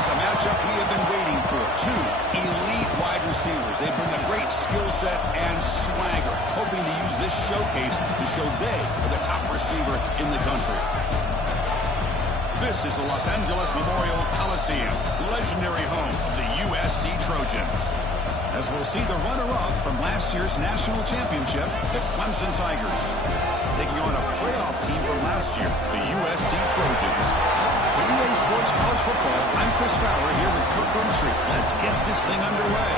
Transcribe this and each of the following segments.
is a matchup we have been waiting for. Two elite wide receivers. They bring a great skill set and swagger, hoping to use this showcase to show they are the top receiver in the country. This is the Los Angeles Memorial Coliseum, legendary home of the USC Trojans. As we'll see the runner-up from last year's national championship, the Clemson Tigers, taking on a playoff team from last year, the USC Trojans. For EA Sports College Football, I'm Chris Fowler here with Kirk Herbstreit. Let's get this thing underway.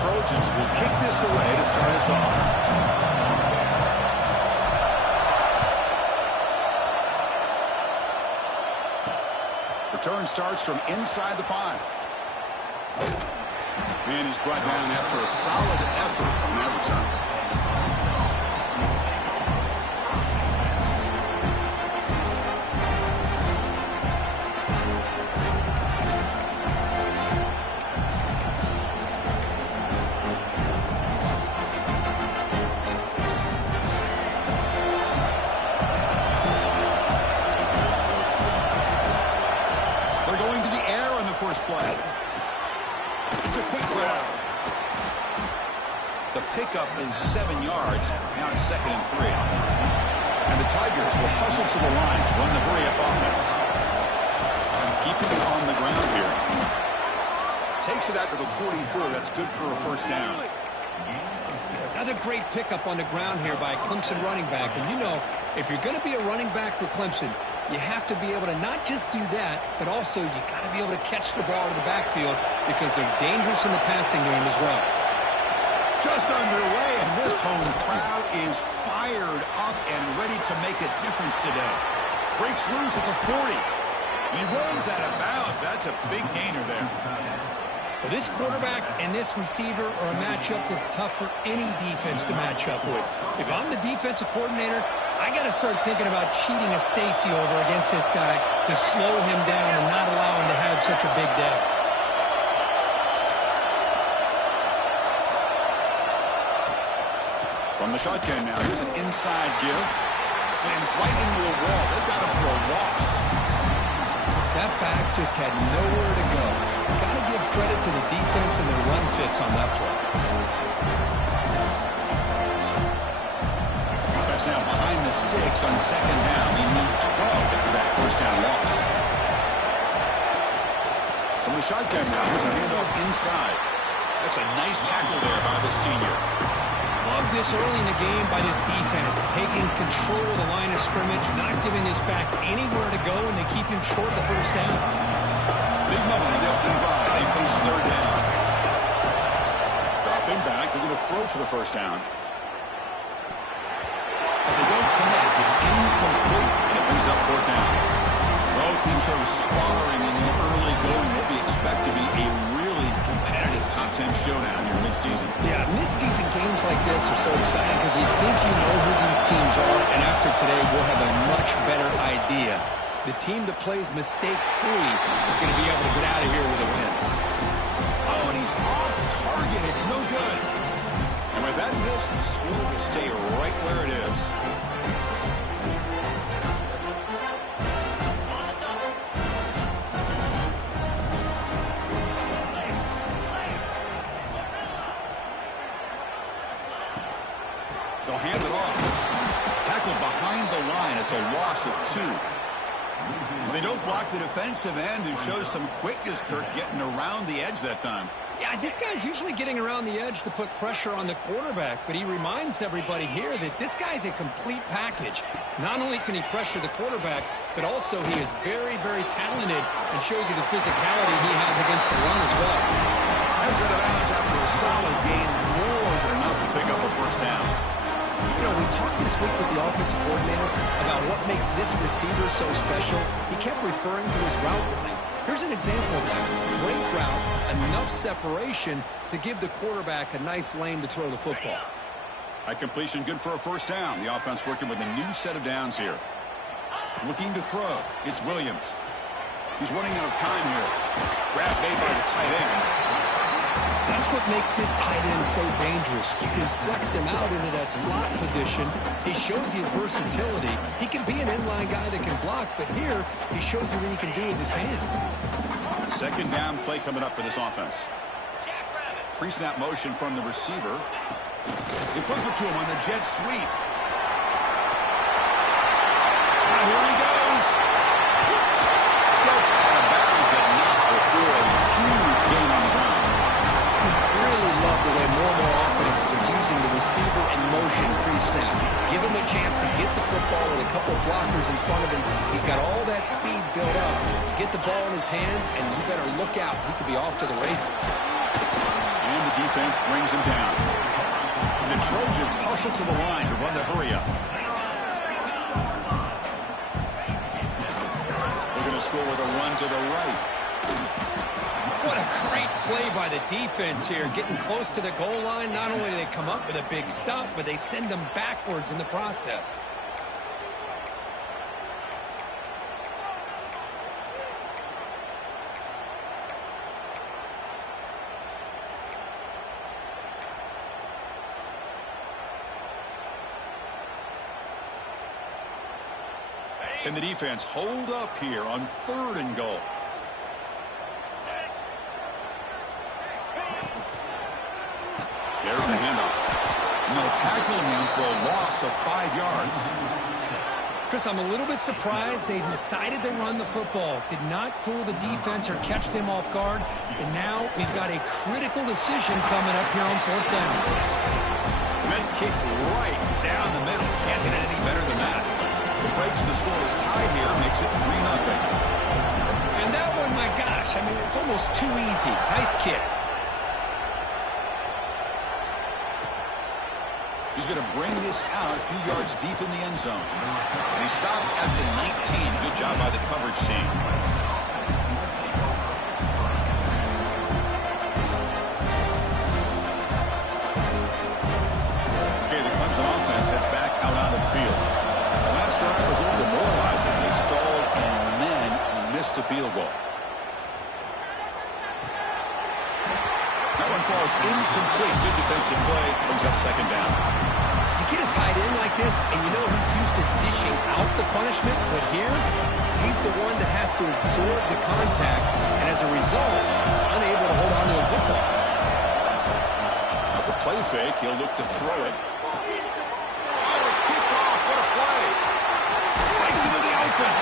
Trojans will kick this away to start us off. Return starts from inside the 5. And he's brought down after a solid effort on that return. First play. It's a quick grab. The pickup is 7 yards. Now it's 2nd and 3. And the Tigers will hustle to the line to run the hurry-up offense. Keeping it on the ground here. Takes it out to the 44. That's good for a first down. Another great pickup on the ground here by a Clemson running back. And you know, if you're going to be a running back for Clemson, you have to be able to not just do that, but also you got to be able to catch the ball in the backfield because they're dangerous in the passing game as well. Just underway, and this home crowd is fired up and ready to make a difference today. Breaks loose at the 40. He runs out of bounds. That's a big gainer there. Well, this quarterback and this receiver are a matchup that's tough for any defense to match up with. If I'm the defensive coordinator, I got to start thinking about cheating a safety over against this guy to slow him down and not allow him to have such a big day. From the shotgun now, here's an inside give. Slams right into a wall. They've got him for a loss. That back just had nowhere to go. Got to give credit to the defense and their run fits on that play. Offense now behind the sticks on 2nd down. They need 12 after that first down loss. From the shotgun now, here's a handoff inside. That's a nice tackle there by the senior. Love this early in the game by this defense, taking control of the line of scrimmage, not giving this back anywhere to go, and they keep him short the first down. Big moment on the opening drive. They face 3rd down. Drop him back. They're going to throw for the first down. But they don't connect. It's incomplete, and it brings up 4th down. Both teams sort of sparring in the early going. What we expect to be a really competitive top 10 showdown here mid-season. Yeah, mid-season games like this are so exciting because you think you know who these teams are, and after today we'll have a much better idea. The team that plays mistake-free is going to be able to get out of here with a win. Oh, and he's off target. It's no good. And with that miss, the score will stay right where it is. They'll hand it off. Tackled behind the line. It's a loss of 2. They don't block the defensive end, who shows some quickness, Kirk, getting around the edge that time. Yeah, this guy's usually getting around the edge to put pressure on the quarterback, but he reminds everybody here that this guy's a complete package. Not only can he pressure the quarterback, but also he is very, very talented and shows you the physicality he has against the run as well. Heads out of bounds after a solid game, more than enough to pick up a first down. You know, we talked this week with the offensive coordinator about what makes this receiver so special. He kept referring to his route running. Here's an example of that. Great route, enough separation to give the quarterback a nice lane to throw the football. High completion, good for a first down. The offense working with a new set of downs here. Looking to throw. It's Williams. He's running out of time here. Grab made by the tight end. That's what makes this tight end so dangerous. You can flex him out into that slot position. He shows you his versatility. He can be an inline guy that can block, but here he shows you what he can do with his hands. Second down play coming up for this offense. Pre-snap motion from the receiver. They flip it to him on the jet sweep. And here he goes. Steps out of bounds, but not before a huge gain on the ground. I really love the way more and more offenses are using the receiver in motion pre-snap. Give him a chance to get the football with a couple of blockers in front of him. He's got all that speed built up. You get the ball in his hands, and you better look out. He could be off to the races. And the defense brings him down. The Trojans hustle to the line to run the hurry-up. They're going to score with a run to the right. What a great play by the defense here. Getting close to the goal line, not only do they come up with a big stop, but they send them backwards in the process. And the defense hold up here on 3rd and goal. There's the handoff. And they'll tackle him for a loss of 5 yards. Chris, I'm a little bit surprised they decided to run the football. Did not fool the defense or catch them off guard. And now we've got a critical decision coming up here on 4th down. Men kick right down the middle. Can't hit it any better than that. It breaks the score is tied here, makes it 3-0. And that one, my gosh, I mean, it's almost too easy. Nice kick. He's going to bring this out a few yards deep in the end zone. And he stopped at the 19. Good job by the coverage team. Okay, the Clemson offense heads back out on the field. The last drive was a little demoralizing. They stalled and then missed a field goal. That one falls incomplete. Good defensive play. Brings up 2nd down. You get a tight end like this, and you know he's used to dishing out the punishment, but here, he's the one that has to absorb the contact, and as a result, he's unable to hold on to the football. Off the play fake, he'll look to throw it. Oh, it's picked off. What a play. Strikes into the open.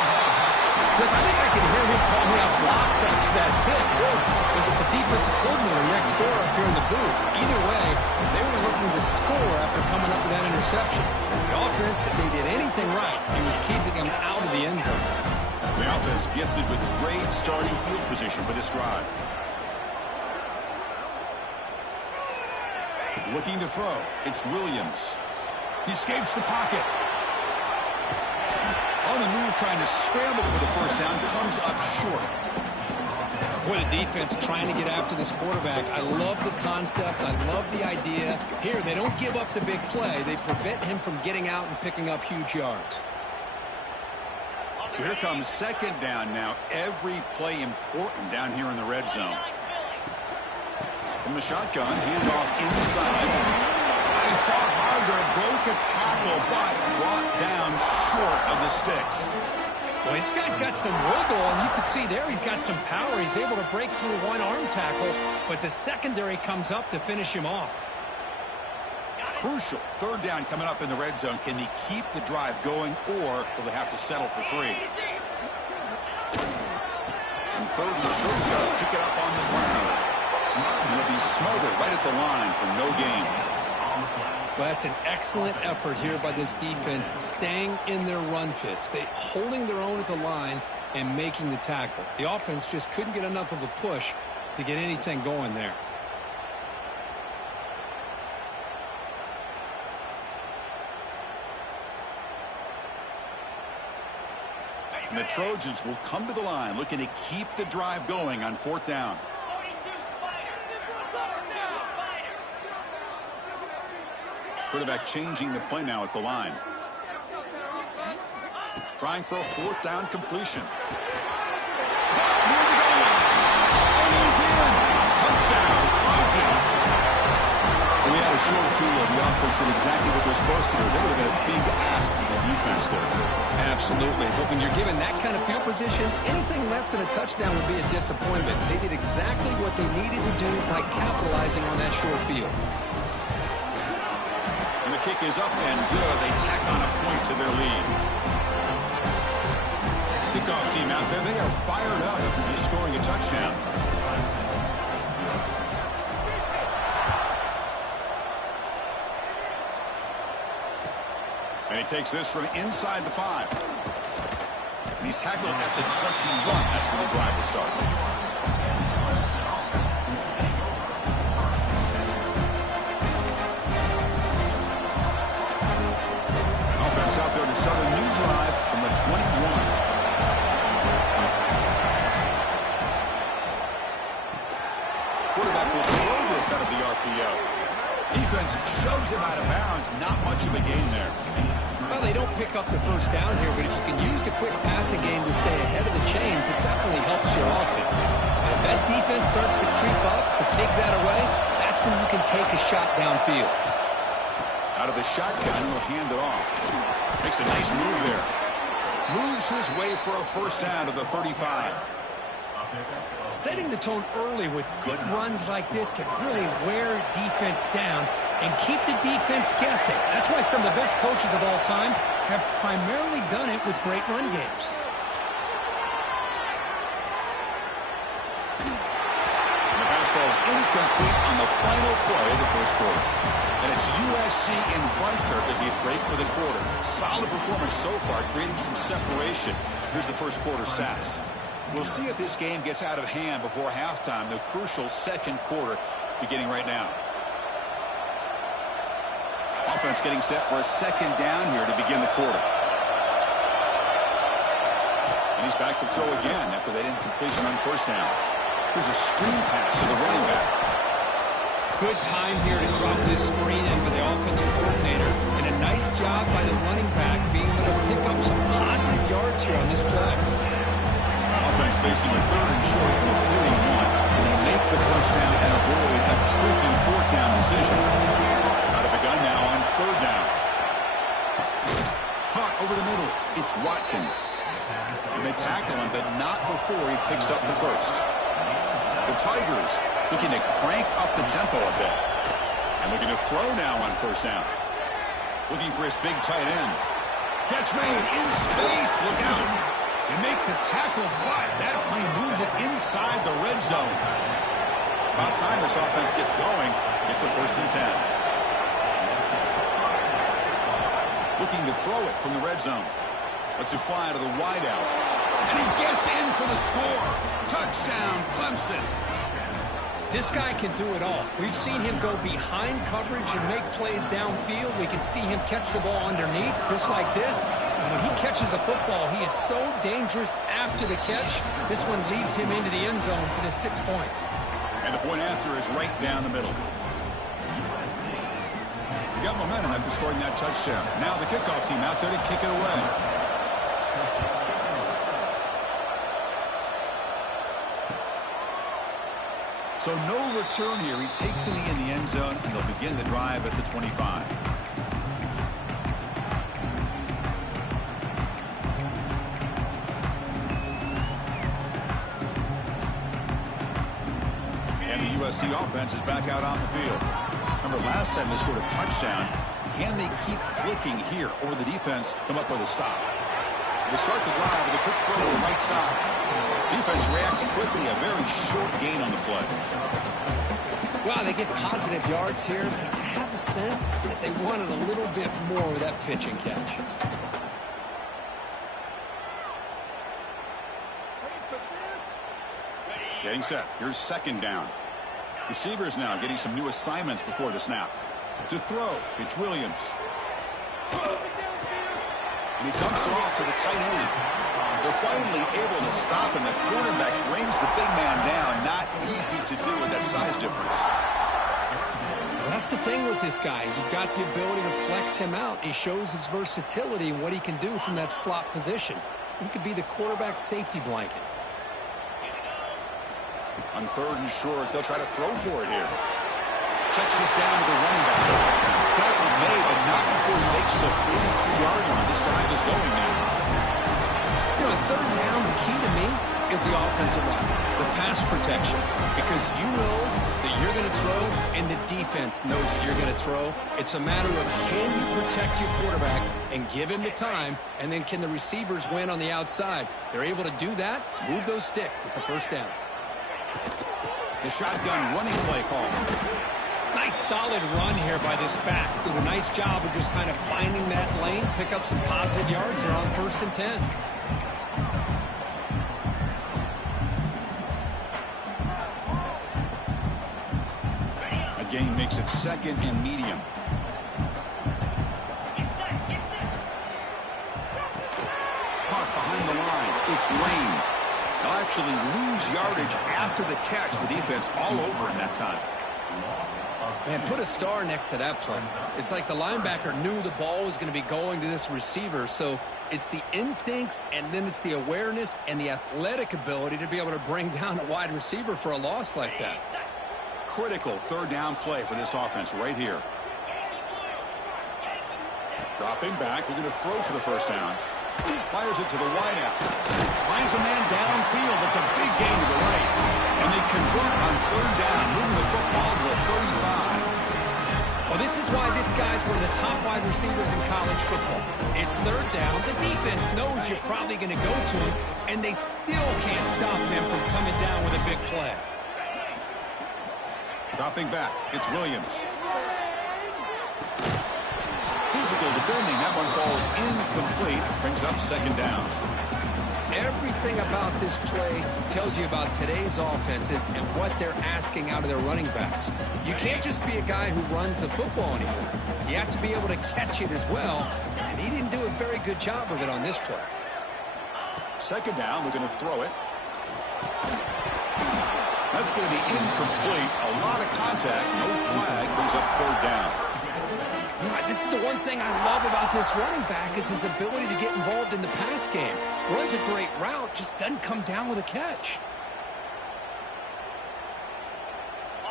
Chris, I think I can hear him calling out blocks after that pick. Or was it the defensive coordinator next door up here in the booth? Either way, they were looking to score after coming up with that interception. The offense, if they did anything right, he was keeping them out of the end zone. The offense gifted with great starting field position for this drive. Looking to throw. It's Williams. He escapes the pocket. On the move, trying to scramble for the first down, comes up short. Boy, the defense trying to get after this quarterback. I love the concept. I love the idea. Here, they don't give up the big play. They prevent him from getting out and picking up huge yards. So here comes 2nd down now. Every play important down here in the red zone. From the shotgun, handoff inside. He fought harder, broke a tackle, but brought down short of the sticks. Well, this guy's got some wiggle, and you can see there he's got some power. He's able to break through one arm tackle, but the secondary comes up to finish him off. Crucial 3rd down coming up in the red zone. Can they keep the drive going, or will they have to settle for 3? And 3rd and short, pick it up on the ground. And it'll be smothered right at the line for no gain. Well, that's an excellent effort here by this defense, staying in their run fits. They holding their own at the line and making the tackle. The offense just couldn't get enough of a push to get anything going there. And the Trojans will come to the line looking to keep the drive going on 4th down. Quarterback changing the play now at the line. Trying for a fourth down completion. Near the goal line. And he's in. Touchdown, Trojans. We had a short field. The offense did exactly what they're supposed to do. That would have been a big ask from the defense there. Absolutely. But when you're given that kind of field position, anything less than a touchdown would be a disappointment. They did exactly what they needed to do by capitalizing on that short field. And the kick is up and good. They tack on a point to their lead. Kickoff team out there, they are fired up after just scoring a touchdown. And he takes this from inside the 5. And he's tackled at the 21. That's where the drive will start. Offense out there to start a new drive from the 21. Quarterback will throw this out of the RPO. Defense shoves him out of bounds. Not much of a gain there. Well, they don't pick up the first down here, but if you can use the quick passing game to stay ahead of the chains, it definitely helps your offense. And if that defense starts to creep up to take that away, that's when you can take a shot downfield. Out of the shotgun, he'll hand it off. Makes a nice move there. Moves his way for a first down to the 35. Setting the tone early with good runs like this can really wear defense down and keep the defense guessing. That's why some of the best coaches of all time have primarily done it with great run games. And the pass falls incomplete on the final play of the first quarter. And it's USC in front, Kirk, as they break for the quarter. Solid performance so far, creating some separation. Here's the first quarter stats. We'll see if this game gets out of hand before halftime, the crucial second quarter beginning right now. Offense getting set for a second down here to begin the quarter. And he's back to throw again after that incompletion on first down. Here's a screen pass to the running back. Good time here to drop this screen in for the offensive coordinator. And a nice job by the running back being able to pick up some positive yards here on this play. Offense facing a third and short from the 41. And they make the first down and avoid a tricky fourth down decision. Out of the gun now on third down. Caught over the middle. It's Watkins. And they tackle him, but not before he picks up the first. The Tigers looking to crank up the tempo a bit. And looking to throw now on first down. Looking for his big tight end. Catch made in space. Look out. And make the tackle, but that play moves it inside the red zone. About time this offense gets going. It's a 1st and 10. Looking to throw it from the red zone. Lets it fly to the wideout. And he gets in for the score. Touchdown, Clemson. This guy can do it all. We've seen him go behind coverage and make plays downfield. We can see him catch the ball underneath, just like this. And when he catches a football, he is so dangerous after the catch. This one leads him into the end zone for the 6 points. And the point after is right down the middle. You got momentum after scoring that touchdown. Now the kickoff team out there to kick it away. So no return here. He takes it in the end zone, and they'll begin the drive at the 25. And the USC offense is back out on the field. Remember, last time they scored a touchdown. Can they keep clicking here, or the defense come up with a stop? They start the drive with a quick throw to the right side. Defense reacts quickly, a very short gain on the play. Wow, they get positive yards here. I have a sense that they wanted a little bit more with that pitch and catch. Getting set. Here's second down. Receivers now getting some new assignments before the snap. To throw, it's Williams. And he dumps it off to the tight end. They're finally able to stop him. The quarterback brings the big man down. Not easy to do with that size difference. Well, That's the thing with this guy. You've got the ability to flex him out. He shows his versatility and what he can do from that slot position. He could be the quarterback safety blanket. On 3rd and short, they'll try to throw for it here. Checks this down to the running back. Tackle's made, but not before he makes the 43-yard line. This drive is going now. You know, 3rd down, the key to me is the offensive line, the pass protection, because you know that you're going to throw and the defense knows that you're going to throw. It's a matter of can you protect your quarterback and give him the time, and then can the receivers win on the outside? They're able to do that, move those sticks. It's a 1st down. The shotgun running play call. Nice solid run here by this back. Did a nice job of just kind of finding that lane, pick up some positive yards. They're on 1st and 10. Gain makes it 2nd and medium. Caught behind the line. It's Lane. They'll actually lose yardage after the catch. The defense all over in that time. Man, put a star next to that play. It's like the linebacker knew the ball was going to be going to this receiver, so it's the instincts and then it's the awareness and the athletic ability to be able to bring down a wide receiver for a loss like that. Critical 3rd down play for this offense right here. Dropping back, they're going to throw for the 1st down. Fires it to the wideout. Finds a man downfield. It's a big gain to the right. And they convert on 3rd down, moving the football to the 35. Well, this is why this guy's one of the top wide receivers in college football. It's 3rd down. The defense knows you're probably going to go to him, and they still can't stop him from coming down with a big play. Dropping back, it's Williams. Physical defending, that one falls incomplete. Brings up 2nd down. Everything about this play tells you about today's offenses and what they're asking out of their running backs. You can't just be a guy who runs the football anymore. You have to be able to catch it as well, and he didn't do a very good job of it on this play. 2nd down, we're going to throw it. That's going to be incomplete. A lot of contact. No flag. Brings up 3rd down. This is the one thing I love about this running back is his ability to get involved in the pass game. Runs a great route, just doesn't come down with a catch.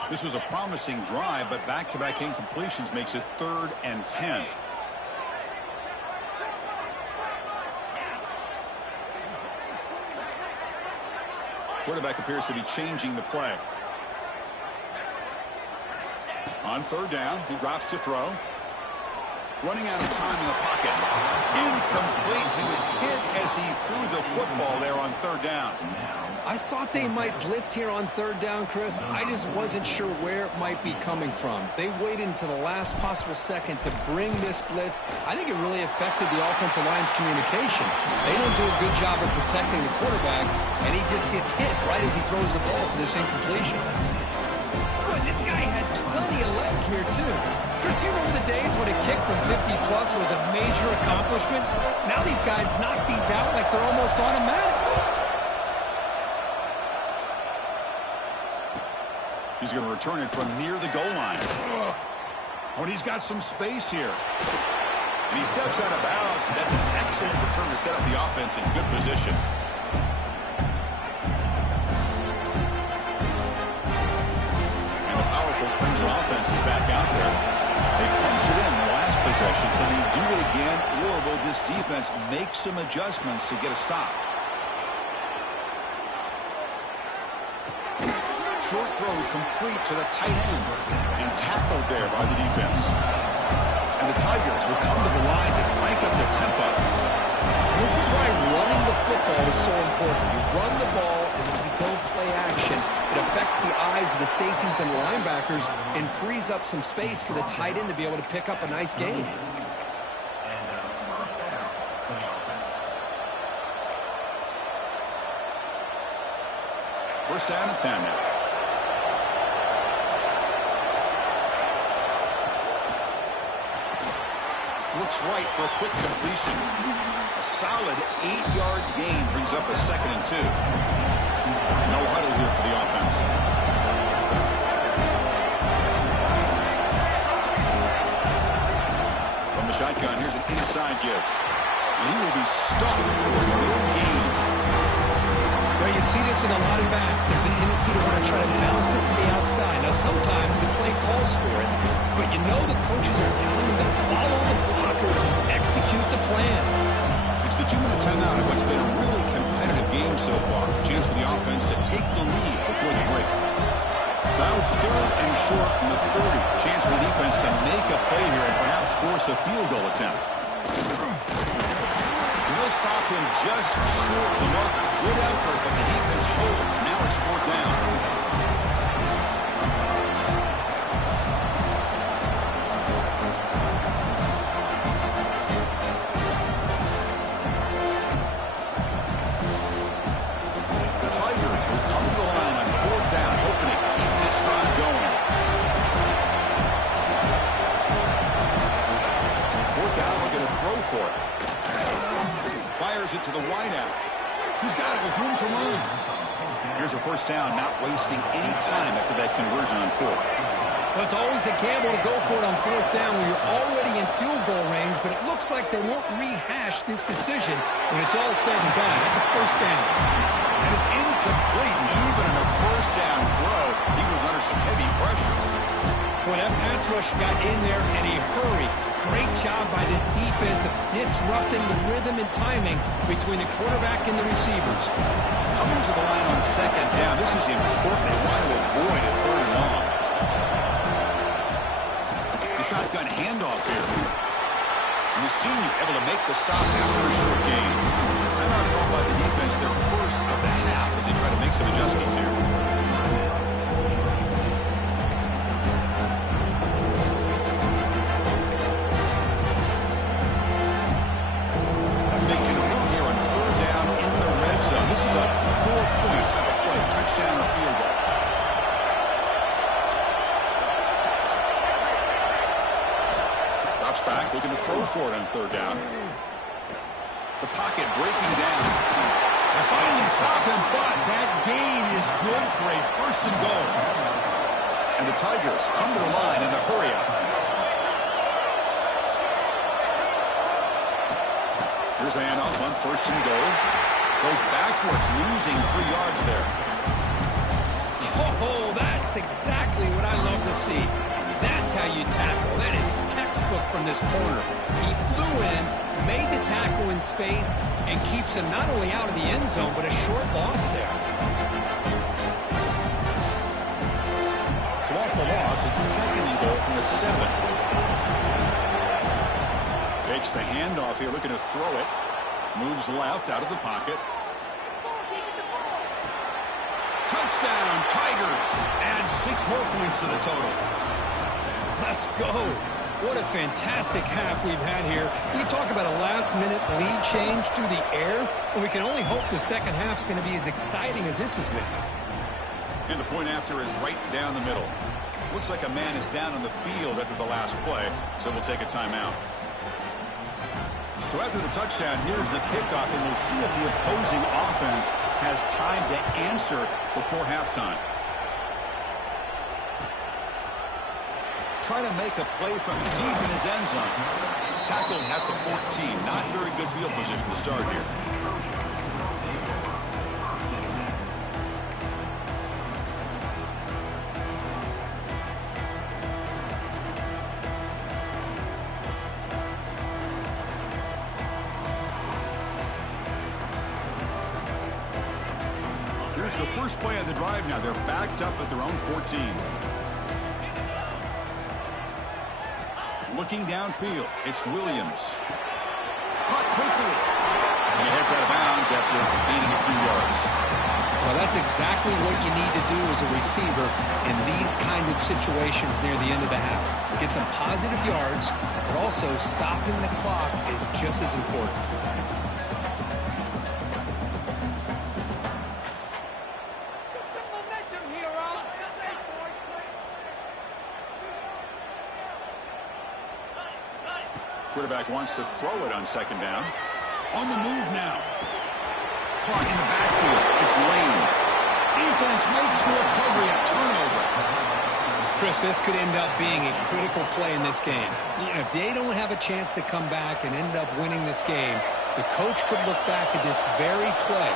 This was a promising drive, but back-to-back incompletions makes it 3rd and 10. Quarterback appears to be changing the play. On 3rd down, he drops to throw. Running out of time in the pocket. Incomplete. He was hit as he threw the football there on 3rd down. I thought they might blitz here on 3rd down, Chris. I just wasn't sure where it might be coming from. They waited until the last possible second to bring this blitz. I think it really affected the offensive line's communication. They don't do a good job of protecting the quarterback, and he just gets hit right as he throws the ball for this incompletion. Boy, this guy had plenty of leg here, too. Chris, you remember the days when a kick from 50-plus was a major accomplishment? Now these guys knock these out like they're almost automatic. He's going to return it from near the goal line. Oh, and he's got some space here. And he steps out of bounds, but that's an excellent return to set up the offense in good position. And a powerful Crimson offense is back out there. They punched it in the last possession. Can they do it again, or will this defense make some adjustments to get a stop? Short throw complete to the tight end and tackled there by the defense. And the Tigers will come to the line to crank up the tempo. This is why running the football is so important. You run the ball, and when you go play action, it affects the eyes of the safeties and linebackers and frees up some space for the tight end to be able to pick up a nice gain. First down and 10 now. Looks right for a quick completion. A solid 8-yard gain brings up a 2nd and 2. No huddle here for the offense. shotgun. Here's an inside give. And he will be stuffed for no gain. Well, you see this with a lot of backs. There's a tendency to want to try to bounce it to the outside. Now, sometimes the play calls for it, but you know the coaches are telling them to follow the blockers and execute the plan. It's the 2-minute timeout of what's been a really competitive game so far. Chance for the offense to take the lead before the break. So now it's 3rd and short from the 30. Chance for the defense to make a play here and perhaps force a field goal attempt. They'll stop him just short of the marker. Good effort, but the defense holds. Now it's 4th down. The Tigers will come to the line on 4th down, hoping to keep this drive going. 4th down, we're going to throw for it. Fires it to the wideout. He's got it with room to run. Here's a 1st down, not wasting any time after that conversion on 4th. Well, it's always a gamble to go for it on 4th down when you're already in field goal range, but it looks like they won't rehash this decision when it's all said and done. That's a 1st down. And it's incomplete. Even in a 1st down throw, he was under some heavy pressure. Well, that pass rush got in there in a hurry. Great job by this defense of disrupting the rhythm and timing between the quarterback and the receivers. Coming to the line on 2nd down. This is important. They want to avoid a 3rd and long. The shotgun handoff here. And the senior able to make the stop after a short gain. Timeout called by the defense, their first of the half as they try to make some adjustments here. This is a 4-point type of play, touchdown or field goal. Drops back, looking to throw for it on 3rd down. The pocket breaking down. They finally stop him, but that gain is good for a 1st and goal. And the Tigers come to the line in the hurry up. Here's the handoff on 1st and goal. Goes backwards, losing 3 yards there. Oh, that's exactly what I love to see. That's how you tackle. That is textbook from this corner. He flew in, made the tackle in space, and keeps him not only out of the end zone, but a short loss there. So off the loss, it's 2nd and goal from the 7. Takes the handoff here, looking to throw it. Moves left out of the pocket. Touchdown, Tigers. Add 6 more points to the total. Let's go. What a fantastic half we've had here. We talk about a last-minute lead change through the air, and we can only hope the second half's going to be as exciting as this has been. And the point after is right down the middle. Looks like a man is down on the field after the last play, so we'll take a timeout. So after the touchdown, here's the kickoff, and we'll see if the opposing offense has time to answer before halftime. Try to make a play from deep in his end zone. Tackled at the 14. Not very good field position to start here. Here's the first play of the drive now. They're backed up at their own 14. Looking downfield, it's Williams. Caught quickly. And he heads out of bounds after gaining a few yards. Well, that's exactly what you need to do as a receiver in these kind of situations near the end of the half. Get some positive yards, but also stopping the clock is just as important. Quarterback wants to throw it on 2nd down. On the move now. Clock in the backfield. It's Lane. Defense makes the recovery, a turnover. Chris, this could end up being a critical play in this game. If they don't have a chance to come back and end up winning this game, the coach could look back at this very play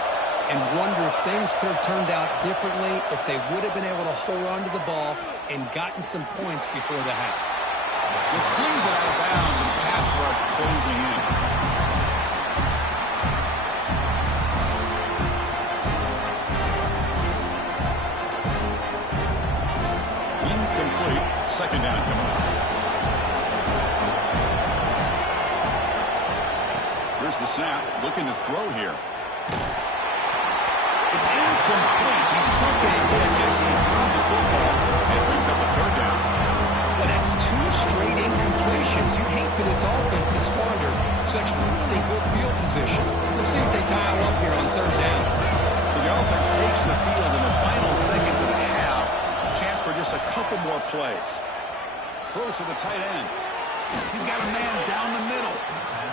and wonder if things could have turned out differently, if they would have been able to hold on to the ball and gotten some points before the half. This flings it out of bounds and pass rush closing in. Incomplete. Second down coming up. Here's the snap. Looking to throw here. It's incomplete. He took it in as he threw the football and brings up a third down. Well, that's 2 straight incompletions. You hate for this offense to squander such really good field position. Let's see if they dial up here on third down. So the offense takes the field in the final seconds of the half. Chance for just a couple more plays. Throws to the tight end. He's got a man down the middle.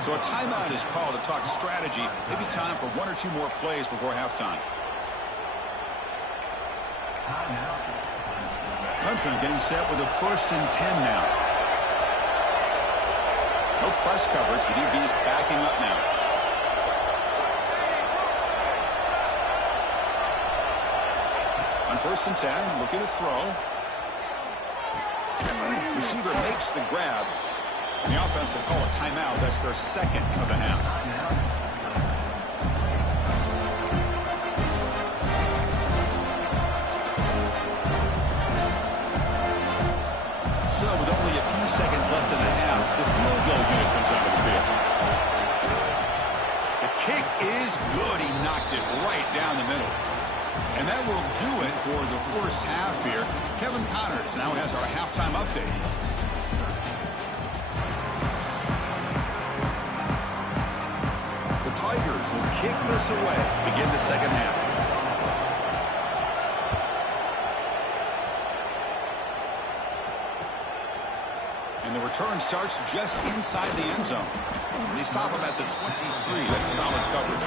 So a timeout is called to talk strategy. Maybe time for 1 or 2 more plays before halftime. Clemson getting set with a 1st and 10 now. No press coverage. The DB's backing up now. On 1st and 10, looking to throw. Receiver makes the grab. And the offense will call a timeout. That's their second of the half. So with only a few seconds left in the half, the field goal unit comes onto the field. The kick is good. He knocked it right down the middle. And that will do it for the first half here. Kevin Connors now has our halftime update. The Tigers will kick this away to begin the second half. And the return starts just inside the end zone. They stop him at the 23. That's solid coverage.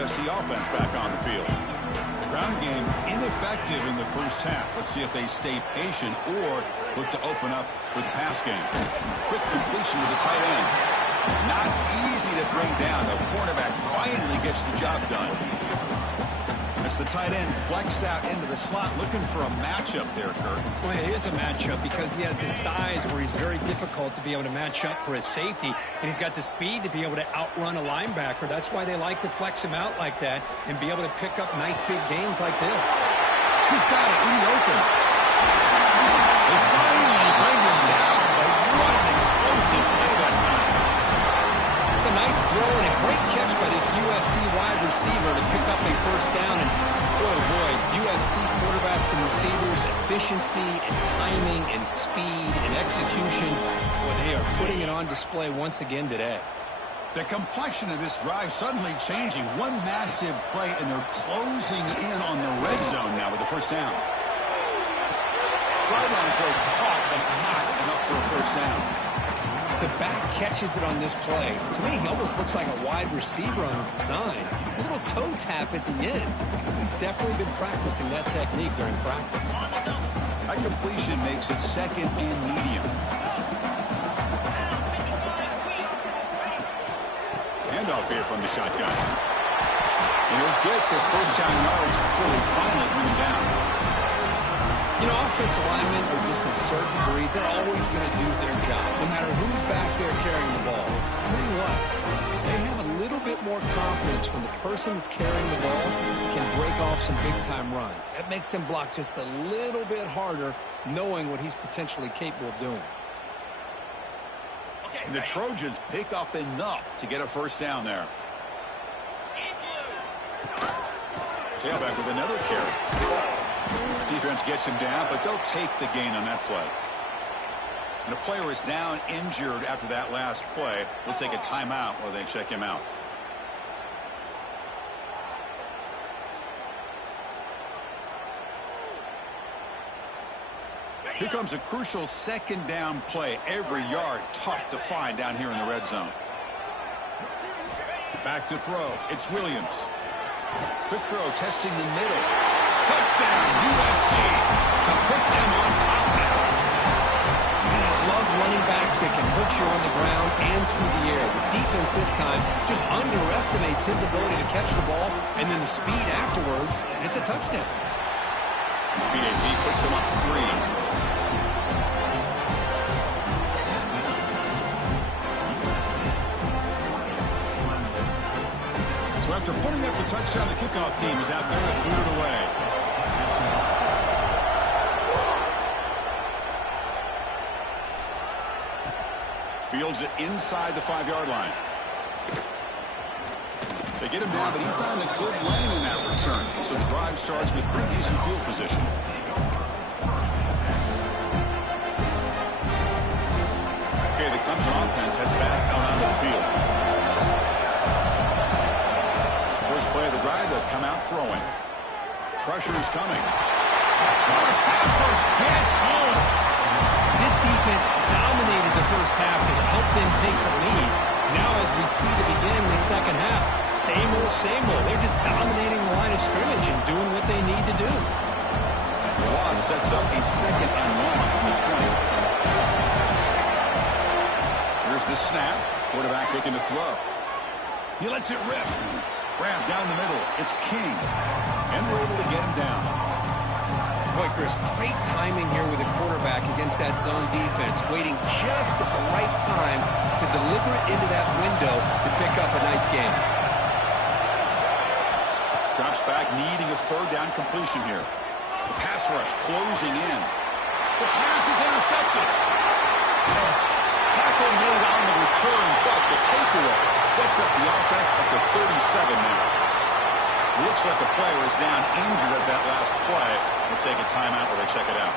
USC offense back on the field. The ground game ineffective in the first half. Let's see if they stay patient or look to open up with the pass game. Quick completion to the tight end. Not easy to bring down. The cornerback finally gets the job done. As the tight end flexed out into the slot, looking for a matchup there, Kirk. Well, it is a matchup because he has the size where he's very difficult to be able to match up for his safety, and he's got the speed to be able to outrun a linebacker. That's why they like to flex him out like that and be able to pick up nice big gains like this. He's got it in the open. They finally bring him down, but what an explosive play that time. It's a nice throw and a great catch by this USC wide receiver to pick up a first down. And boy, USC quarterbacks and receivers, efficiency and timing and speed and execution, well, they are putting it on display once again today. The complexion of this drive suddenly changing. One massive play, and they're closing in on the red zone now with the first down. Sideline throw caught, but not enough for a first down. The back catches it on this play. To me, he almost looks like a wide receiver on the design. A little toe tap at the end. He's definitely been practicing that technique during practice. That completion makes it second and medium. Handoff here from the shotgun. And he'll get the first down yards before they finally bring him down. You know, offensive linemen are just a certain breed. They're always going to do their job, no matter who's back there carrying the ball. I'll tell you what, they have a little bit more confidence when the person that's carrying the ball can break off some big-time runs. That makes them block just a little bit harder, knowing what he's potentially capable of doing. And the Trojans pick up enough to get a first down there. Tailback with another carry. Defense gets him down, but they'll take the gain on that play. And the player is down injured after that last play. We'll take a timeout while they check him out. Here comes a crucial second down play. Every yard tough to find down here in the red zone. Back to throw. It's Williams. Quick throw, testing the middle. Touchdown, USC, to put them on top now. Man, I love running backs that can hurt you on the ground and through the air. The defense this time just underestimates his ability to catch the ball, and then the speed afterwards, and it's a touchdown. BAT puts him up 3. So after putting up the touchdown, the kickoff team is out there to boot it away. Fields it inside the 5-yard line. They get him down, but he found a good lane in that return. So the drive starts with pretty decent field position. Okay, the Clemson offense heads back out onto the field. First play of the drive, they'll come out throwing. Pressure is coming. Pass rush gets home. This defense dominated the first half to help them take the lead. Now as we see the beginning of the second half, same old, same old. They're just dominating the line of scrimmage and doing what they need to do. The loss sets up a 2nd and long from the 20. Here's the snap. Quarterback looking to throw. He lets it rip. Grab down the middle. It's King. And we're able to get him down. Boy, Chris, great timing here with the quarterback against that zone defense, waiting just at the right time to deliver it into that window to pick up a nice game. Drops back, needing a 3rd down completion here. The pass rush closing in. The pass is intercepted. Tackle made on the return, but the takeaway sets up the offense at the 37 now. Looks like a player is down injured at that last play. We'll take a timeout while they check it out.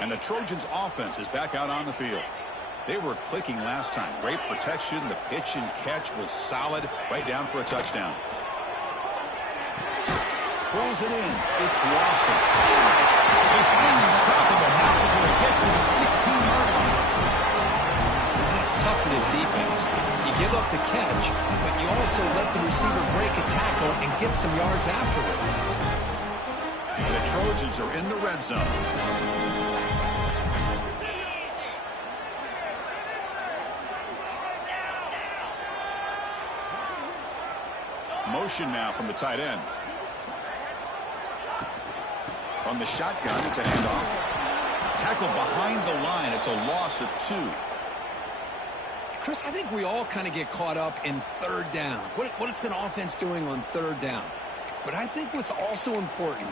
And the Trojans offense is back out on the field. They were clicking last time. Great protection. The pitch and catch was solid. Right down for a touchdown. Pulls it in. It's Lawson. They finally stop him now before he gets to the 16-yard line. That's tough for this defense. You give up the catch, but you also let the receiver break a tackle and get some yards afterward. And the Trojans are in the red zone. Motion now from the tight end. On the shotgun, it's a handoff. Tackle behind the line. It's a loss of 2. Chris, I think we all kind of get caught up in 3rd down. What's an offense doing on 3rd down? But I think what's also important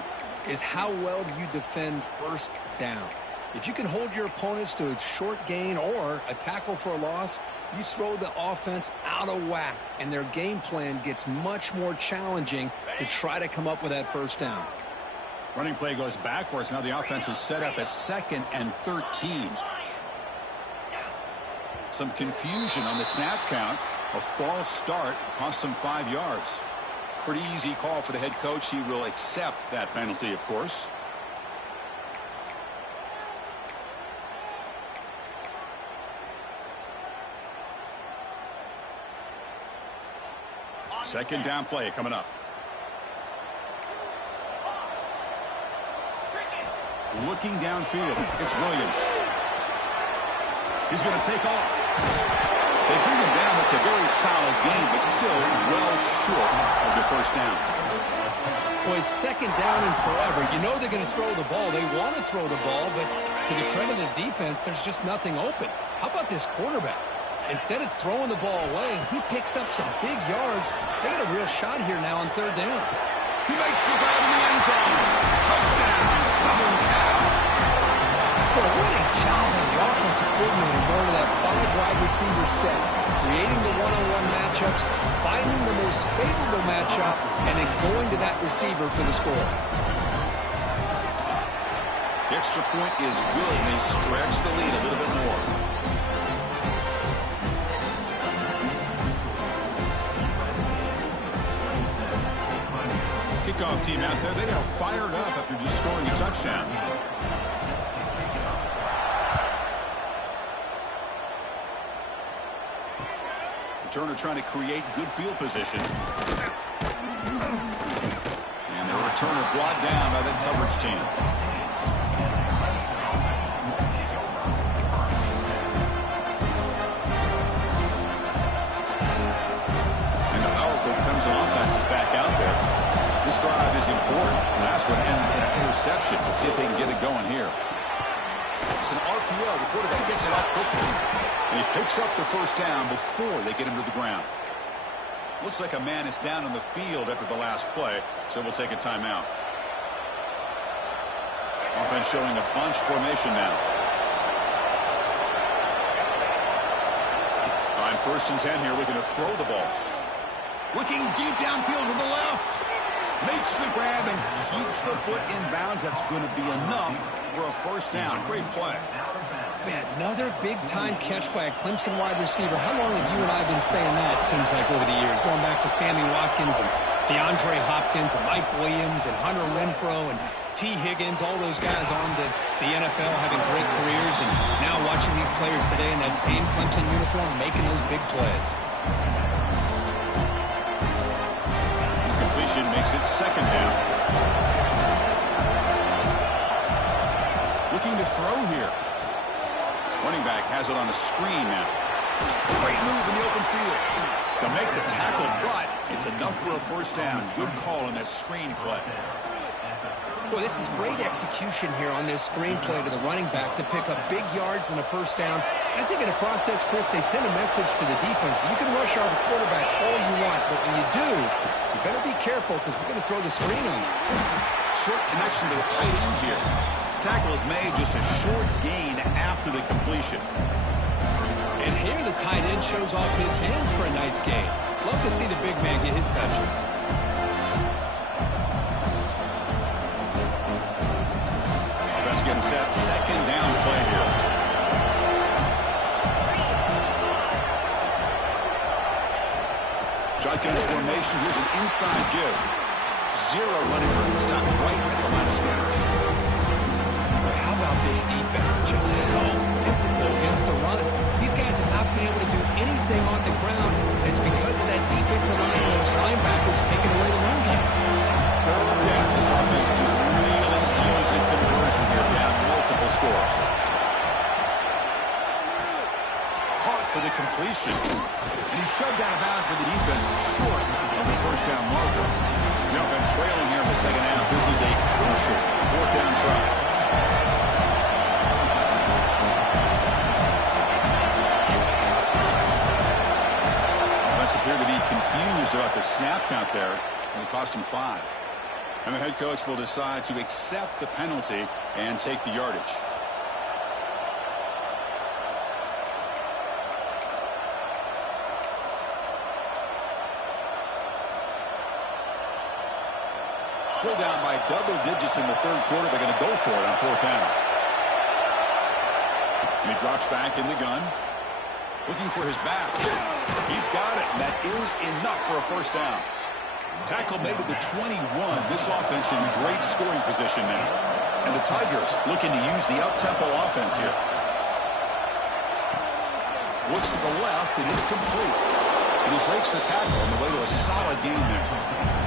is how well you defend 1st down. If you can hold your opponents to a short gain or a tackle for a loss, you throw the offense out of whack, and their game plan gets much more challenging to try to come up with that 1st down. Running play goes backwards. Now the offense is set up at 2nd and 13. Some confusion on the snap count. A false start cost them 5 yards. Pretty easy call for the head coach. He will accept that penalty, of course. Second down play coming up. Looking downfield. It's Williams. He's going to take off. They bring him down. It's a very solid game, but still well short of the 1st down. Well, it's 2nd down and forever. You know they're going to throw the ball. They want to throw the ball, but to the credit of the defense, there's just nothing open. How about this quarterback? Instead of throwing the ball away, he picks up some big yards. They got a real shot here now on 3rd down. He makes the grab in the end zone. Touchdown, Southern Cal. Well, what a job by the offensive coordinator going to that 5-wide receiver set, creating the one-on-one matchups, finding the most favorable matchup, and then going to that receiver for the score. The extra point is good, and they stretch the lead a little bit more. kickoff team out there, they are fired up after just scoring a touchdown. Turner trying to create good field position. And the returner brought down by that coverage team. And the powerful Clemson offense is back out there. This drive is important. Last one ended in an interception. Let's see if they can get it going here. It's an RPO. The quarterback gets it up quickly. And he picks up the first down before they get him to the ground. Looks like a man is down on the field after the last play, so we'll take a timeout. Offense showing a bunch formation now. On 1st and 10 here, we're going to throw the ball. Looking deep downfield to the left. Makes the grab and keeps the foot in bounds. That's going to be enough for a first down. Great play. Man, another big-time catch by a Clemson wide receiver. How long have you and I been saying that, it seems like, over the years? Going back to Sammy Watkins and DeAndre Hopkins and Mike Williams and Hunter Renfrow and T. Higgins, all those guys on to the NFL having great careers, and now watching these players today in that same Clemson uniform making those big plays. Completion makes it 2nd down. Looking to throw here. Running back has it on a screen now. Great move in the open field. They'll make the tackle, but it's enough for a first down. Good call on that screen play. Boy, this is great execution here on this screen play to the running back to pick up big yards and a first down. I think in the process, Chris, they send a message to the defense. You can rush our quarterback all you want, but when you do, you better be careful because we're going to throw the screen on you. Short connection to the tight end here. Tackle is made, just a short gain after the completion. And here the tight end shows off his hands for a nice gain. Love to see the big man get his touches. Offense getting set. 2nd down play here. Shotgun formation. Here's an inside give. 0 running room. Stop right at the line of scrimmage. How about this defense? Just so physical against the run. These guys have not been able to do anything on the ground. It's because of that defensive line and those linebackers taking away the run game. Yeah, this offense can really use a conversion here to have multiple scores. Caught for the completion. And he's shoved out of bounds by the defense short of the first down marker. The offense trailing here in the 2nd half. This is a crucial 4th down try. Appear to be confused about the snap count there, and it cost him 5. And the head coach will decide to accept the penalty and take the yardage. Still down by double digits in the 3rd quarter. They're going to go for it on 4th down. And he drops back in the gun. Looking for his back. He's got it. And that is enough for a first down. Tackle made at the 21. This offense in great scoring position now. And the Tigers looking to use the up-tempo offense here. Looks to the left, and it's complete. And he breaks the tackle on the way to a solid gain there.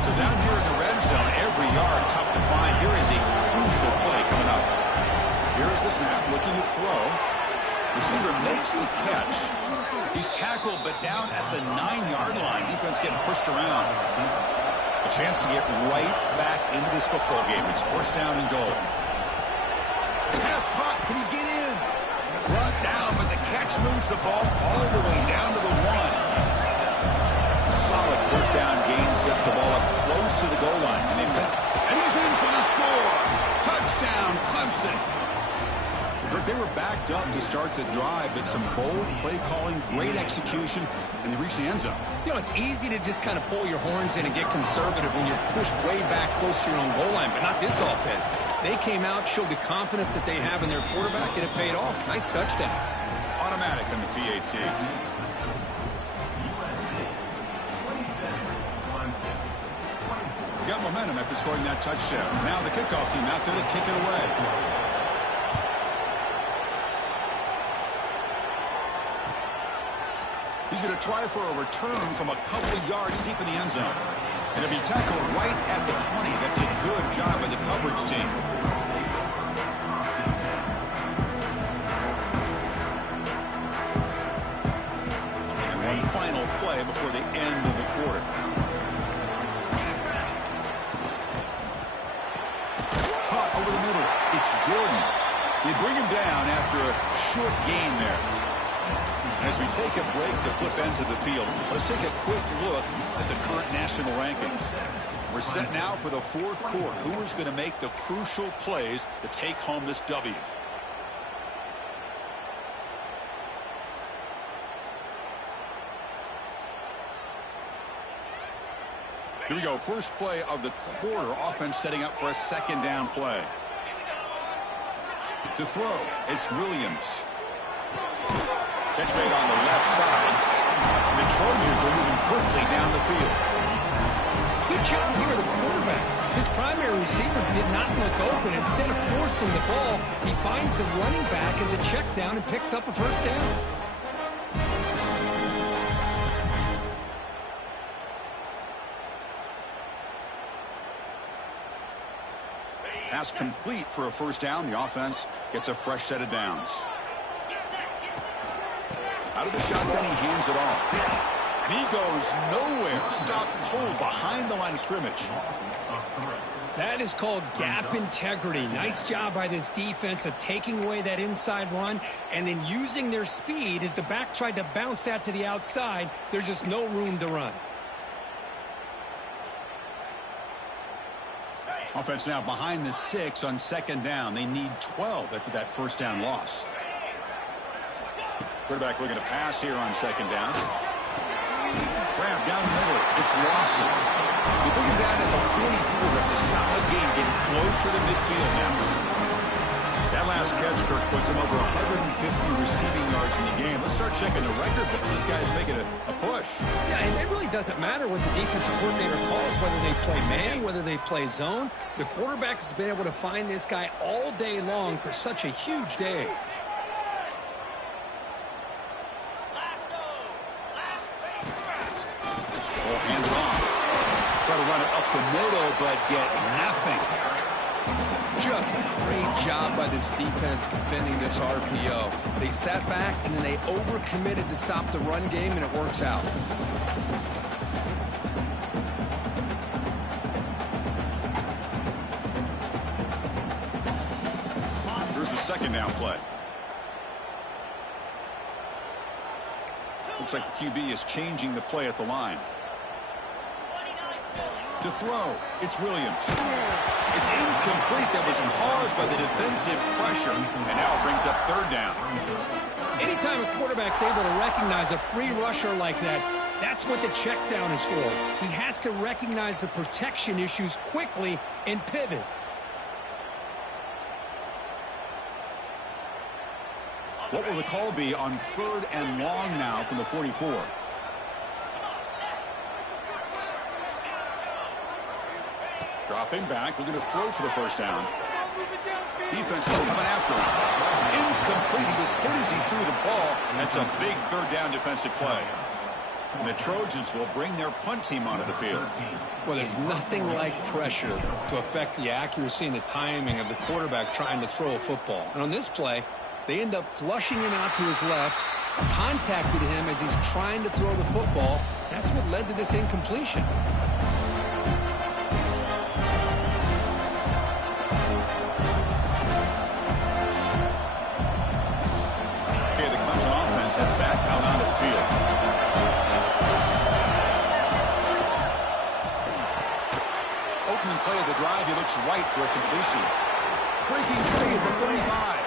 So down here in the red zone, every yard tough to find. Here is a crucial play coming up. Here's the snap, looking to throw. Receiver makes the catch. He's tackled, but down at the 9-yard line. Defense getting pushed around. A chance to get right back into this football game. It's 1st down and goal. Pass caught. Can he get in? Brought down, but the catch moves the ball all the way down to the 1. Solid 1st down gain sets the ball up close to the goal line. And he's in for the score. Touchdown, Clemson. They were backed up to start the drive, but some bold play calling, great execution, and they reached the end zone. You know, it's easy to just kind of pull your horns in and get conservative when you're pushed way back close to your own goal line, but not this offense. They came out, showed the confidence that they have in their quarterback, and it paid off. Nice touchdown. Automatic on the PAT. We got momentum after scoring that touchdown. Now the kickoff team out there to kick it away. He's going to try for a return from a couple of yards deep in the end zone. And it'll be tackled right at the 20. That's a good job by the coverage team. And one final play before the end of the quarter. Caught over the middle. It's Jordan. They bring him down after a short gain there. As we take a break to flip into the field, let's take a quick look at the current national rankings. We're set now for the fourth quarter. Who is going to make the crucial plays to take home this W? Here we go. First play of the quarter. Offense setting up for a second down play. To throw, it's Williams. Catch made on the left side. And the Trojans are moving quickly down the field. Good job here, the quarterback. His primary receiver did not look open. Instead of forcing the ball, he finds the running back as a check down and picks up a first down. Pass complete for a first down. The offense gets a fresh set of downs. Out of the shotgun, he hands it off. And he goes nowhere. Stopped cold behind the line of scrimmage. That is called gap integrity. Nice job by this defense of taking away that inside run and then using their speed as the back tried to bounce that to the outside. There's just no room to run. Offense now behind the 6 on second down. They need 12 after that first down loss. Quarterback looking to pass here on second down. Grab down the middle. It's Lawson. They bring him down at the 44. That's a solid gain, getting closer to midfield now. That last catch, Kirk, puts him over 150 receiving yards in the game. Let's start checking the record books. This guy's making a push. Yeah, and it really doesn't matter what the defensive coordinator calls, whether they play man, whether they play zone. The quarterback has been able to find this guy all day long for such a huge day. Hand it off. Try to run it up the middle, but get nothing. Just a great job by this defense defending this RPO. They sat back, and then they overcommitted to stop the run game, and it works out. Here's the second down play. Looks like the QB is changing the play at the line. To throw, it's Williams. It's incomplete. That was caused by the defensive pressure, and now it brings up third down. Anytime a quarterback's able to recognize a free rusher like that, that's what the check down is for. He has to recognize the protection issues quickly and pivot. What will the call be on third and long now from the 44? Dropping back, looking to throw for the first down. Defense is coming after him. Incomplete. He was hit as he threw the ball. That's a big third down defensive play. And the Trojans will bring their punt team onto the field. Well, there's nothing like pressure to affect the accuracy and the timing of the quarterback trying to throw a football. And on this play, they end up flushing him out to his left, contacted him as he's trying to throw the football. That's what led to this incompletion. Okay, the Clemson offense heads back out onto the field. Opening play of the drive, he looks right for a completion. Breaking free at the 35.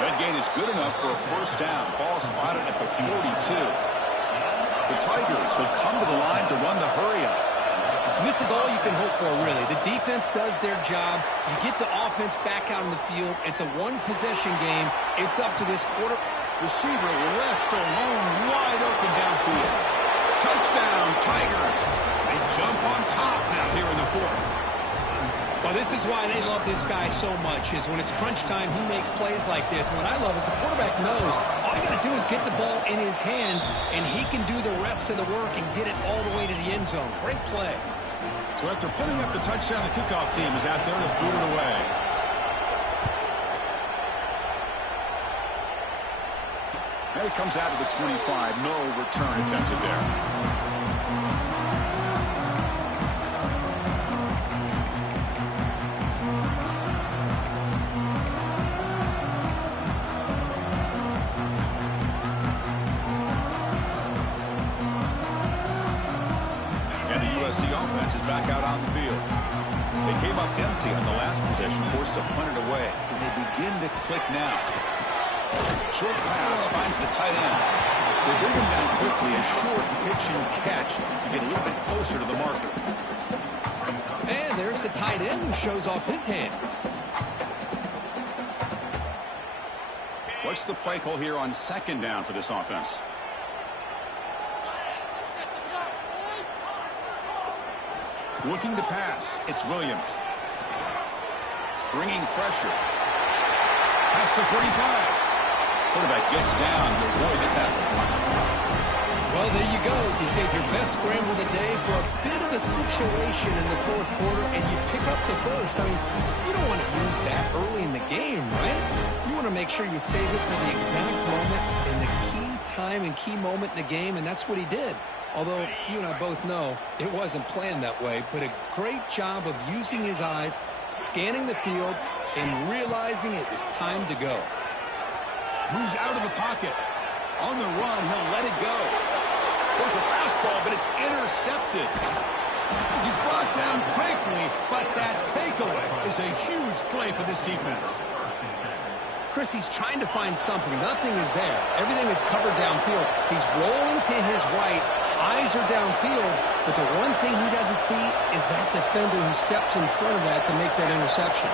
That gain is good enough for a first down. Ball spotted at the 42. The Tigers will come to the line to run the hurry-up. This is all you can hope for, really. The defense does their job. You get the offense back out on the field. It's a one-possession game. It's up to this quarter. Receiver left alone, wide open downfield. Touchdown, Tigers. They jump on top now here in the fourth. Well, this is why they love this guy so much, is when it's crunch time, he makes plays like this. And what I love is the quarterback knows all you got to do is get the ball in his hands, and he can do the rest of the work and get it all the way to the end zone. Great play. So after putting up the touchdown, the kickoff team is out there to boot it away. And it comes out to the 25. No return attempted there. The offense is back out on the field. They came up empty on the last possession, forced to punt it away. And they begin to click now. Short pass finds the tight end. They bring him down quickly. A short pitch and catch to get a little bit closer to the marker. And there's the tight end who shows off his hands. What's the play call here on second down for this offense? Looking to pass. It's Williams. Bringing pressure. Past the 45. Quarterback gets down to avoid the tackle. Well, there you go. You save your best scramble of the day for a bit of a situation in the fourth quarter, and you pick up the first. I mean, you don't want to use that early in the game, right? You want to make sure you save it for the exact moment and the key time and key moment in the game, and that's what he did. Although you and I both know it wasn't planned that way, but a great job of using his eyes, scanning the field, and realizing it was time to go. Moves out of the pocket. On the run, he'll let it go. There's a fastball, but it's intercepted. He's brought down quickly, but that takeaway is a huge play for this defense. Chris, he's trying to find something. Nothing is there. Everything is covered downfield. He's rolling to his right. Eyes are downfield, but the one thing he doesn't see is that defender who steps in front of that to make that interception.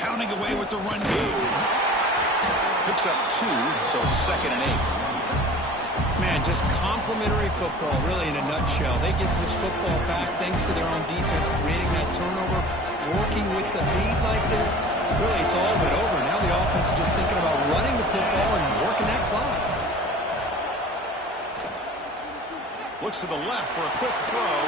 Pounding away with the run game. Picks up 2, so it's 2nd and 8. Man, just complimentary football, really, in a nutshell. They get this football back thanks to their own defense, creating that turnover, working with the lead like this. Really, it's all but over. Now the offense is just thinking about running the football and working that clock. Looks to the left for a quick throw.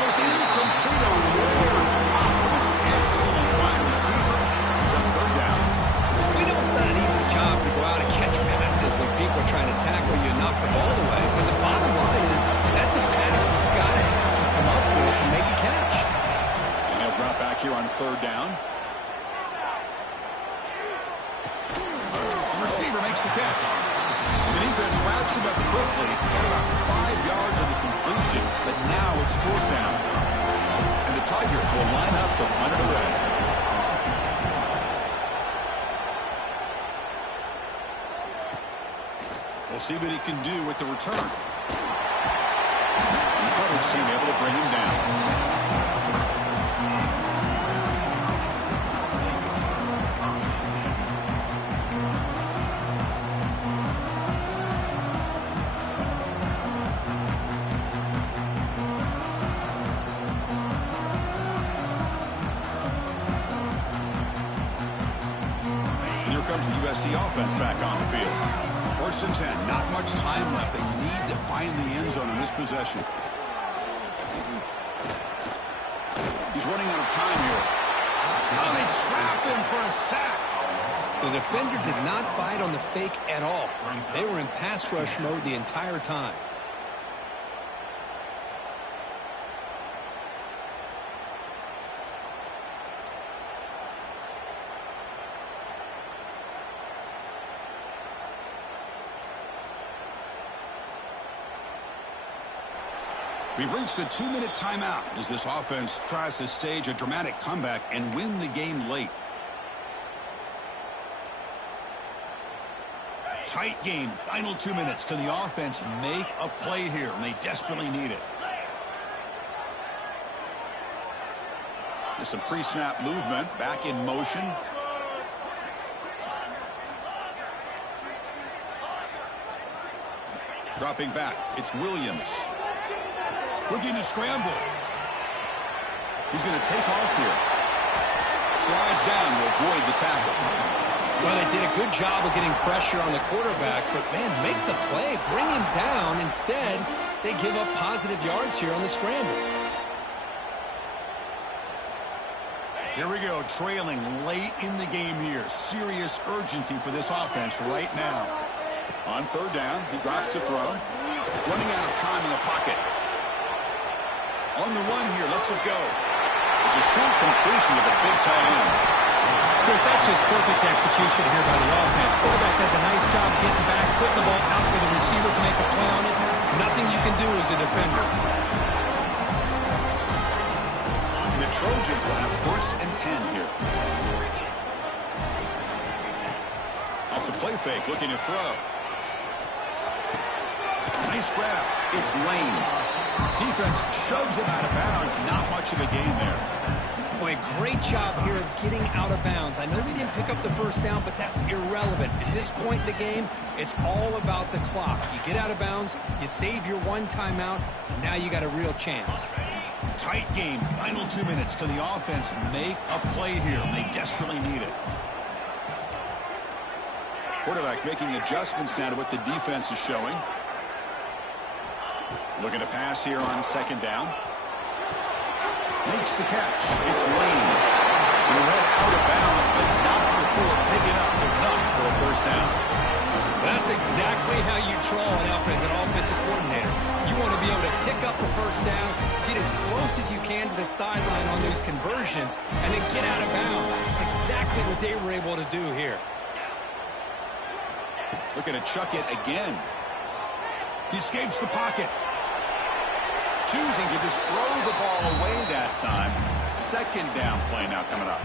Goes incomplete. A rare drop from an excellent wide receiver. He's on 3rd down. We know it's not an easy job to go out and catch passes when people are trying to tackle you and knock the ball away. But the bottom line is that's a pass you've got to have to come up with and make a catch. And he'll drop back here on 3rd down. The receiver makes the catch. The defense wraps him up quickly. Got about 5 yards of the completion, but now it's 4th down. And the Tigers will line up to punt it away. We'll see what he can do with the return. And the coverage team able to bring him down. And here comes the USC offense back on the field. 1st and 10. Not much time left. They need to find the end zone on this possession. He's running out of time here. Now they trap him for a sack. The defender did not bite on the fake at all. They were in pass rush mode the entire time. We've reached the 2-minute timeout as this offense tries to stage a dramatic comeback and win the game late. Tight game, final 2 minutes. Can the offense make a play here? And they desperately need it. There's some pre-snap movement, back in motion. Dropping back, it's Williams. Looking to scramble. He's going to take off here. Slides down to avoid the tackle. Well, they did a good job of getting pressure on the quarterback, but, man, make the play. Bring him down. Instead, they give up positive yards here on the scramble. Here we go, trailing late in the game here. Serious urgency for this offense right now. On third down, he drops to throw. Running out of time in the pocket. On the run here, lets it go. It's a short completion of a big tight end. Chris, that's just perfect execution here by the offense. Quarterback does a nice job getting back, putting the ball out where the receiver can make a play on it. Nothing you can do as a defender. The Trojans will have 1st and 10 here. Off the play fake, looking to throw. Nice grab. It's Lane. Defense shoves him out of bounds. Not much of a gain there. Boy, great job here of getting out of bounds. I know they didn't pick up the first down, but that's irrelevant. At this point in the game, it's all about the clock. You get out of bounds, you save your one timeout, and now you got a real chance. Tight game. Final 2 minutes. Can the offense make a play here? They desperately need it. Quarterback making adjustments now to what the defense is showing. Looking to pass here on 2nd down. Makes the catch. It's Lane. He led out of bounds, but not before picking up enough for a 1st down. That's exactly how you draw it up as an offensive coordinator. You want to be able to pick up the 1st down, get as close as you can to the sideline on those conversions, and then get out of bounds. That's exactly what they were able to do here. Looking to chuck it again. He escapes the pocket. Choosing to just throw the ball away that time. 2nd down play now coming up.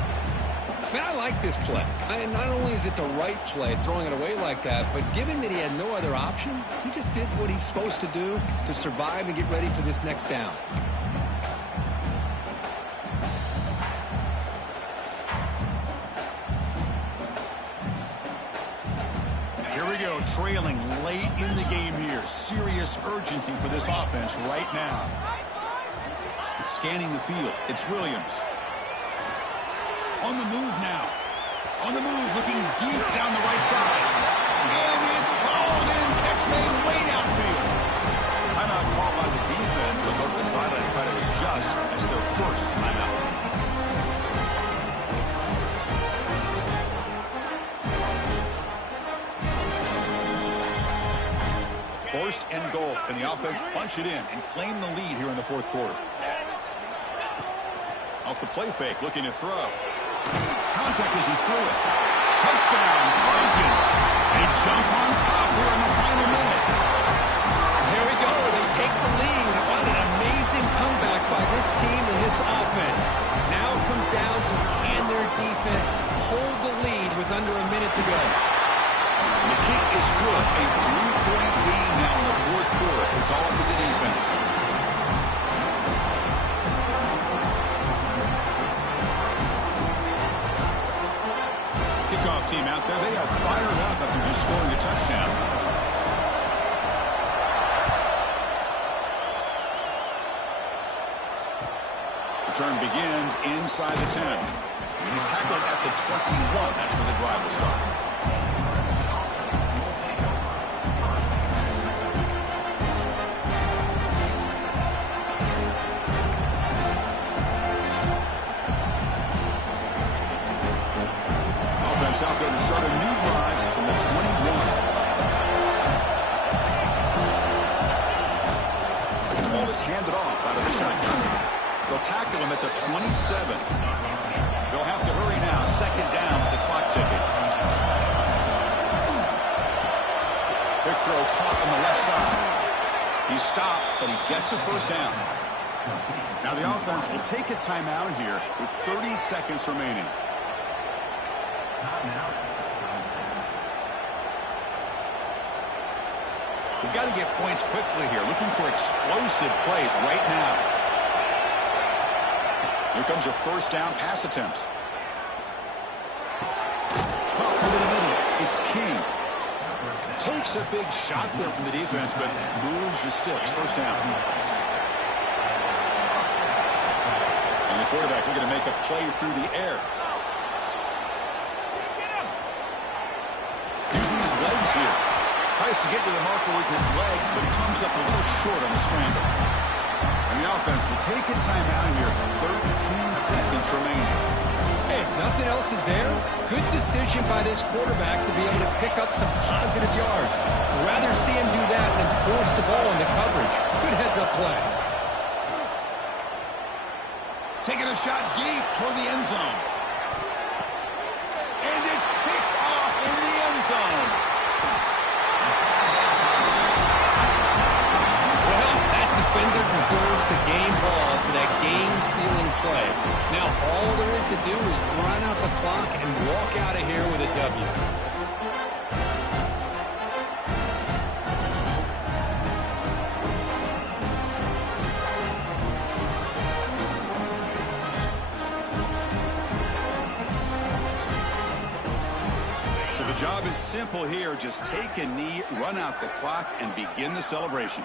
Man, I like this play. Not only is it the right play, throwing it away like that, but given that he had no other option, he just did what he's supposed to do to survive and get ready for this next down. Here we go, trailing late in the game here. Serious urgency for this offense right now. Scanning the field, it's Williams. On the move now. On the move, looking deep down the right side. And it's hauled in. Catch made way downfield. Timeout called by the defense. They'll go to the sideline and try to adjust as their 1st timeout. First and goal. Can the offense punch it in and claim the lead here in the 4th quarter? Off the play fake, looking to throw. Contact as he threw it. Touchdown, Trojans. They jump on top here in the final minute. Here we go. They take the lead. What an amazing comeback by this team and this offense. Now it comes down to can their defense hold the lead with under a minute to go. And the kick is good. A 3-point game now in the 4th quarter. It's all up to the defense. Kickoff team out there. They are fired up after just scoring a touchdown. Return begins inside the 10. And he's tackled at the 21. That's where the drive will start. Out there to start a new drive from the 21. The ball is handed off out of the shotgun. They'll tackle him at the 27. They'll have to hurry now. 2nd down with the clock ticking. Big throw caught on the left side. He stopped, but he gets a 1st down. Now the offense will take a timeout here with 30 seconds remaining. We've got to get points quickly here. Looking for explosive plays right now. Here comes a 1st down pass attempt. Caught over the middle. It's King. Takes Makes a big shot there from the defense, but moves the sticks. First down. And the quarterback looking to make a play through the air. Using his legs here. Tries to get to the marker with his legs, but comes up a little short on the scramble. And the offense will take a timeout here. 13 seconds remaining. Hey, if nothing else is there, good decision by this quarterback to be able to pick up some positive yards. I'd rather see him do that than force the ball into coverage. Good heads-up play. Taking a shot deep toward the end zone. And it's picked off in the end zone. Well, that defender deserves the game ball for that game-sealing play. Now, all there is to do is run out the clock and walk out of here with a W. So the job is simple here. Just take a knee, run out the clock, and begin the celebration.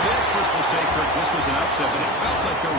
The experts will say, Kirk, this was an upset, but it felt like there